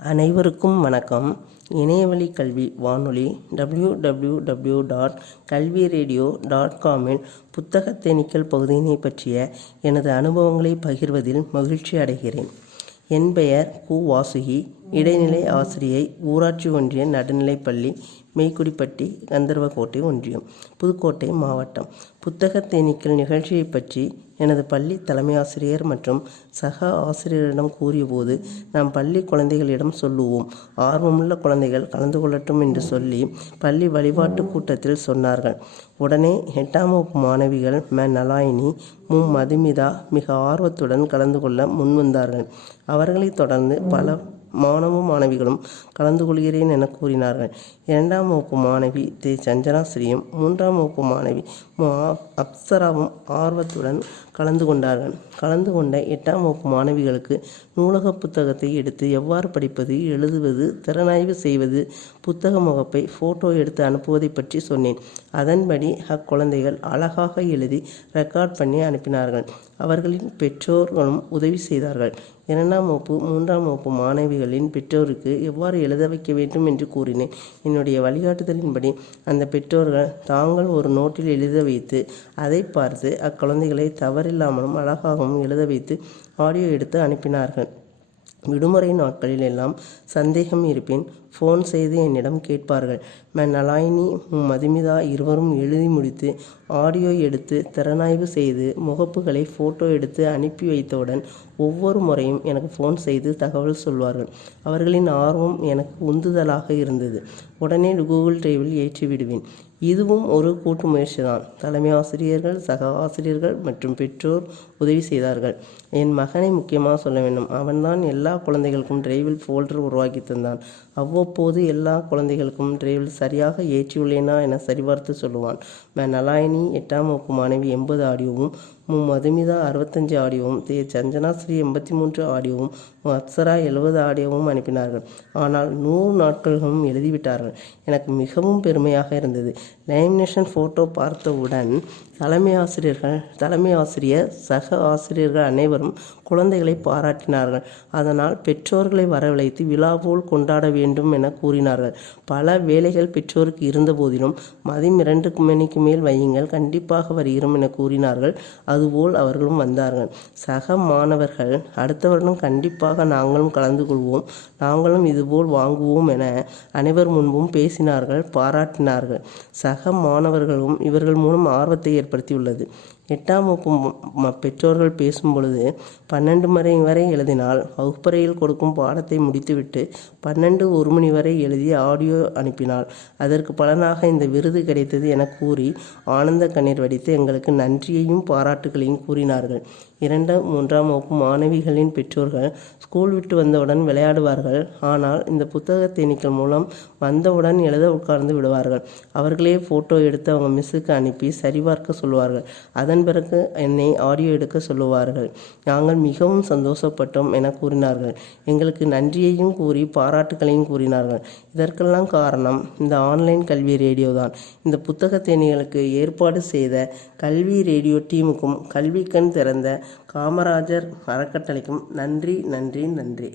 அனைவருக்கும் வணக்கம். இணையவழி கல்வி வானொலி டபிள்யூ டபிள்யூ டபிள்யூ டாட் கல்வி ரேடியோ டாட் காமில் புத்தக தேனீக்கள் பகுதியினை பற்றிய எனது அனுபவங்களை பகிர்வதில் மகிழ்ச்சி அடைகிறேன். என் பெயர் கு. வாசுகி. இடைநிலை ஆசிரியை ஊராட்சி ஒன்றிய நடுநிலைப்பள்ளி மெய்க்குடிப்பட்டி கந்தர்வக்கோட்டை ஒன்றியம் புதுக்கோட்டை மாவட்டம். புத்தக தேனீக்கள் நிகழ்ச்சியை பற்றி எனது பள்ளி தலைமை ஆசிரியர் மற்றும் சக ஆசிரியரிடம் கூறியபோது நாம் பள்ளி குழந்தைகளிடம் சொல்லுவோம். ஆர்வமுள்ள குழந்தைகள் கலந்து கொள்ளட்டும் என்று சொல்லி பள்ளி வழிபாட்டு கூட்டத்தில் சொன்னார்கள். உடனே எட்டாம் வகுப்பு மாணவிகள் ம. நலாயினி மு. மதுமிதா மிக ஆர்வத்துடன் கலந்து கொள்ள முன்வந்தார்கள். அவர்களைத் தொடர்ந்து பல மாணவ மாணவிகளும் கலந்து கொள்கிறேன் என கூறினார்கள். இரண்டாம் வகுப்பு மாணவி தே. சஞ்சனாஸ்ரீயும் மூன்றாம் வகுப்பு மாணவி அப்சராவும் ஆர்வத்துடன் கலந்து கொண்டார்கள். கலந்து கொண்ட எட்டாம் வகுப்பு மாணவிகளுக்கு நூலக புத்தகத்தை எடுத்து எவ்வாறு படிப்பது எழுதுவது திறனாய்வு செய்வது புத்தக முகப்பை ஃபோட்டோ எடுத்து அனுப்புவதை பற்றி சொன்னேன். அதன்படி அக்குழந்தைகள் அழகாக எழுதி ரெக்கார்ட் பண்ணி அனுப்பினார்கள். அவர்களின் பெற்றோர்களும் உதவி செய்தார்கள். இரண்டாம் வகுப்பு மூன்றாம் வகுப்பு மாணவிகளின் பெற்றோருக்கு எவ்வாறு எழுத வைக்க வேண்டும் என்று கூறினேன். என்னுடைய வழிகாட்டுதலின்படி அந்த பெற்றோர்கள் தாங்கள் ஒரு நோட்டில் எழுத வைத்து அதை பார்த்து அக்குழந்தைகளை தவறில்லாமலும் அழகாகவும் எழுத வைத்து ஆடியோ எடுத்து அனுப்பினார்கள். விடுமுறை நாட்களில் எல்லாம் சந்தேகம் இருப்பின் ஃபோன் செய்து என்னிடம் கேட்பார்கள். ம நலாயினி மதுமிதா இருவரும் எழுதி முடித்து ஆடியோ எடுத்து திறனாய்வு செய்து முகப்புகளை ஃபோட்டோ எடுத்து அனுப்பி வைத்தவுடன் ஒவ்வொரு முறையும் எனக்கு ஃபோன் செய்து தகவல் சொல்வார்கள். அவர்களின் ஆர்வம் எனக்கு உந்துதலாக இருந்தது. உடனே கூகுள் டிரைவில் ஏற்றி விடுவேன் இதுவும் ஒரு கூட்டு முயற்சி தான் தலைமை ஆசிரியர்கள் சக ஆசிரியர்கள் மற்றும் பெற்றோர் உதவி செய்தார்கள். என் மகனை முக்கியமாக சொல்ல வேண்டும். அவன்தான் எல்லா குழந்தைகளுக்கும் டிரைவில் ஃபோல்டர் உருவாக்கி தந்தான். அவ்வப்போது எல்லா குழந்தைகளுக்கும் டிரைவில் சரியாக ஏற்றியுள்ளேனா என சரிபார்த்து சொல்லுவான். ம நலாயினி எட்டாம் வகுப்பு மாணவி எண்பது ஆடியோவும் மு மதுமிதா அறுபத்தஞ்சு ஆடியோவும் தே. சஞ்சனாஸ்ரீ எண்பத்தி மூன்று ஆடியோவும் அப்சரா எழுபது ஆடியோவும் அனுப்பினார்கள். ஆனால் நூறு நாட்களும் எழுதிவிட்டார்கள். எனக்கு மிகவும் பெருமையாக இருந்தது. லேமினேஷன் ஃபோட்டோ பார்த்தவுடன் தலைமை ஆசிரியர்கள் தலைமை ஆசிரியர் சக ஆசிரியர்கள் அனைவரும் குழந்தைகளை பாராட்டினார்கள். அதனால் பெற்றோர்களை வரவழைத்து விழா போல் கொண்டாட வேண்டும் என கூறினார்கள். பல வேலைகள் பெற்றோருக்கு இருந்த போதிலும் மதியம் இரண்டு மணிக்கு மேல் வையுங்கள் கண்டிப்பாக வருகிறோம் என கூறினார்கள். அதுபோல் அவர்களும் வந்தார்கள். சக மாணவர்கள் அடுத்த வருடம் கண்டிப்பாக நாங்களும் கலந்து கொள்வோம் நாங்களும் இதுபோல் வாங்குவோம் என அனைவர் முன்பும் பேசினார்கள் பாராட்டினார்கள். சக மாணவர்களும் இவர்கள் மூலம் ஆர்வத்தை ஏற்படுத்தியுள்ளது. எட்டாம் வகுப்பு பெற்றோர்கள் பேசும் பொழுது பன்னெண்டு மணி வரை எழுதினால் வகுப்பறையில் கொடுக்கும் பாடத்தை முடித்துவிட்டு பன்னெண்டு ஒரு மணி வரை எழுதி ஆடியோ அனுப்பினாள். அதற்கு பலனாக இந்த விருது கிடைத்தது என கூறி ஆனந்த கண்ணீர் வடித்து எங்களுக்கு நன்றியையும் பாராட்டுகளையும் கூறினார்கள். இரண்டாம் மூன்றாம் வகுப்பு மாணவிகளின் பெற்றோர்கள் ஸ்கூல் விட்டு வந்தவுடன் விளையாடுவார்கள். ஆனால் இந்த புத்தக தேனீக்கள் மூலம் வந்தவுடன் எழுத உட்கார்ந்து விடுவார்கள். அவர்களே ஃபோட்டோ எடுத்து அவங்க மிஸ்ஸுக்கு அனுப்பி சரிபார்க்க சொல்வார்கள் அதன் அதன் பிறகு என்னை ஆடியோ எடுக்க சொல்லுவார்கள். நாங்கள் மிகவும் சந்தோஷப்பட்டோம் என கூறினார்கள். எங்களுக்கு நன்றியையும் கூறி பாராட்டுகளையும் கூறினார்கள். இதற்கெல்லாம் காரணம் இந்த ஆன்லைன் கல்வி ரேடியோ தான். இந்த புத்தக தேனிகளுக்கு ஏற்பாடு செய்த கல்வி ரேடியோ டீமுக்கும் கல்வி கண் திறந்த காமராஜர் அறக்கட்டளைக்கும் நன்றி நன்றி நன்றி.